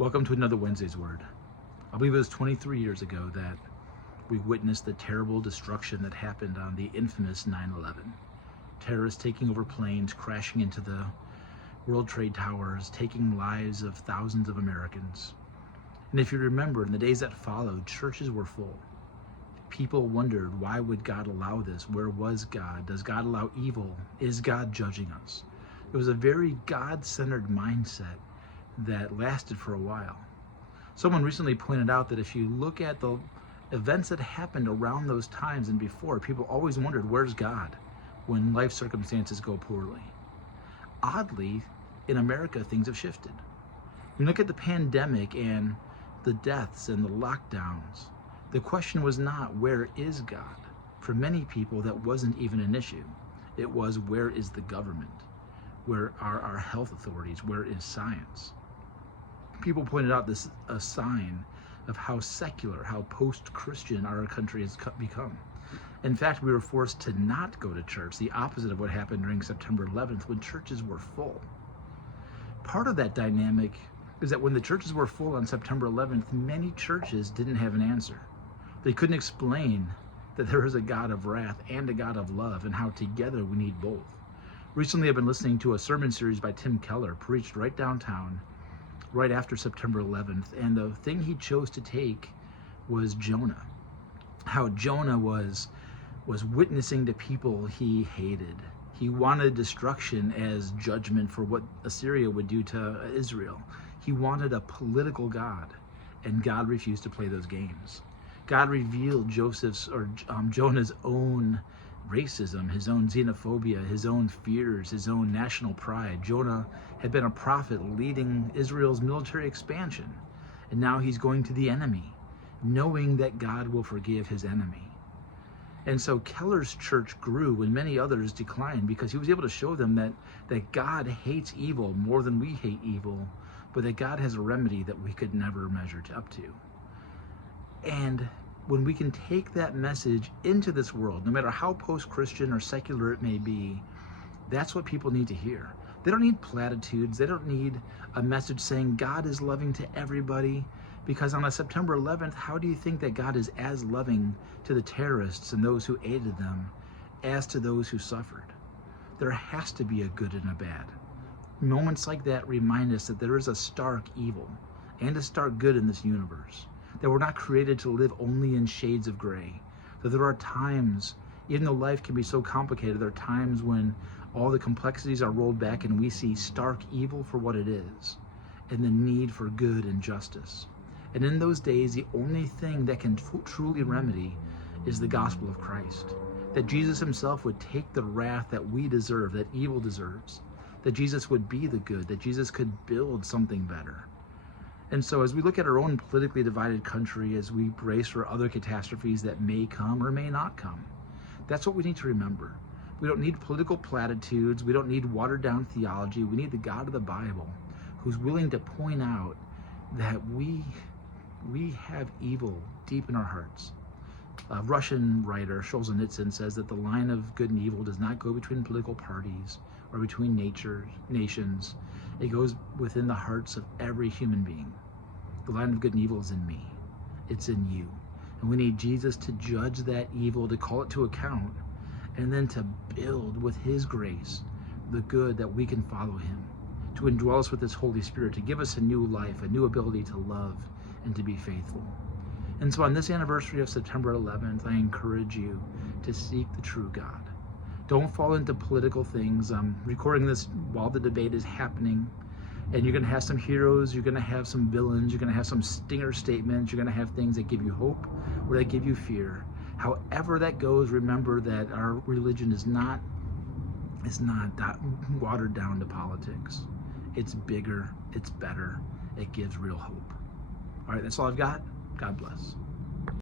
Welcome to another Wednesday's Word. I believe it was 23 years ago that we witnessed the terrible destruction that happened on the infamous 9/11. Terrorists taking over planes, crashing into the World Trade Towers, taking lives of thousands of Americans. And if you remember, in the days that followed, churches were full. People wondered, why would God allow this? Where was God? Does God allow evil? Is God judging us? It was a very God-centered mindset that lasted for a while. Someone recently pointed out that if you look at the events that happened around those times and before, people always wondered, where's God when life circumstances go poorly? Oddly, in America, things have shifted. You look at the pandemic and the deaths and the lockdowns, the question was not, where is God? For many people, that wasn't even an issue. It was, where is the government? Where are our health authorities? Where is science? People pointed out this a sign of how secular, how post-Christian our country has become. In fact, we were forced to not go to church, the opposite of what happened during September 11th when churches were full. Part of that dynamic is that when the churches were full on September 11th, many churches didn't have an answer. They couldn't explain that there is a God of wrath and a God of love, and how together we need both. Recently, I've been listening to a sermon series by Tim Keller, preached right downtown, right after September 11th, and the thing he chose to take was Jonah. How Jonah was witnessing to people he hated. He wanted destruction as judgment for what Assyria would do to Israel. He wanted a political God, and God refused to play those games. God revealed Jonah's own racism, his own xenophobia, his own fears, his own national pride. Jonah had been a prophet leading Israel's military expansion, and now he's going to the enemy, knowing that God will forgive his enemy. And so Keller's church grew when many others declined, because he was able to show them that God hates evil more than we hate evil, but that God has a remedy that we could never measure up to. And when we can take that message into this world, no matter how post-Christian or secular it may be, that's what people need to hear. They don't need platitudes. They don't need a message saying God is loving to everybody, because on a September 11th, how do you think that God is as loving to the terrorists and those who aided them as to those who suffered? There has to be a good and a bad. Moments like that remind us that there is a stark evil and a stark good in this universe, that we're not created to live only in shades of gray, that there are times, even though life can be so complicated, there are times when all the complexities are rolled back and we see stark evil for what it is, and the need for good and justice. And in those days, the only thing that can truly remedy is the gospel of Christ, that Jesus himself would take the wrath that we deserve, that evil deserves, that Jesus would be the good, that Jesus could build something better. And so as we look at our own politically divided country, as we brace for other catastrophes that may come or may not come, that's what we need to remember. We don't need political platitudes. We don't need watered down theology. We need the God of the Bible, who's willing to point out that we have evil deep in our hearts. A Russian writer, Solzhenitsyn, says that the line of good and evil does not go between political parties or between nations. It goes within the hearts of every human being. The line of good and evil is in me. It's in you. And we need Jesus to judge that evil, to call it to account, and then to build with his grace the good that we can follow him, to indwell us with his Holy Spirit, to give us a new life, a new ability to love and to be faithful. And so on this anniversary of September 11th, I encourage you to seek the true God. Don't fall into political things. I'm recording this while the debate is happening, and you're going to have some heroes, you're going to have some villains, you're going to have some stinger statements, you're going to have things that give you hope or that give you fear. However that goes, remember that our religion is not watered down to politics. It's bigger, it's better, it gives real hope. All right, that's all I've got. God bless.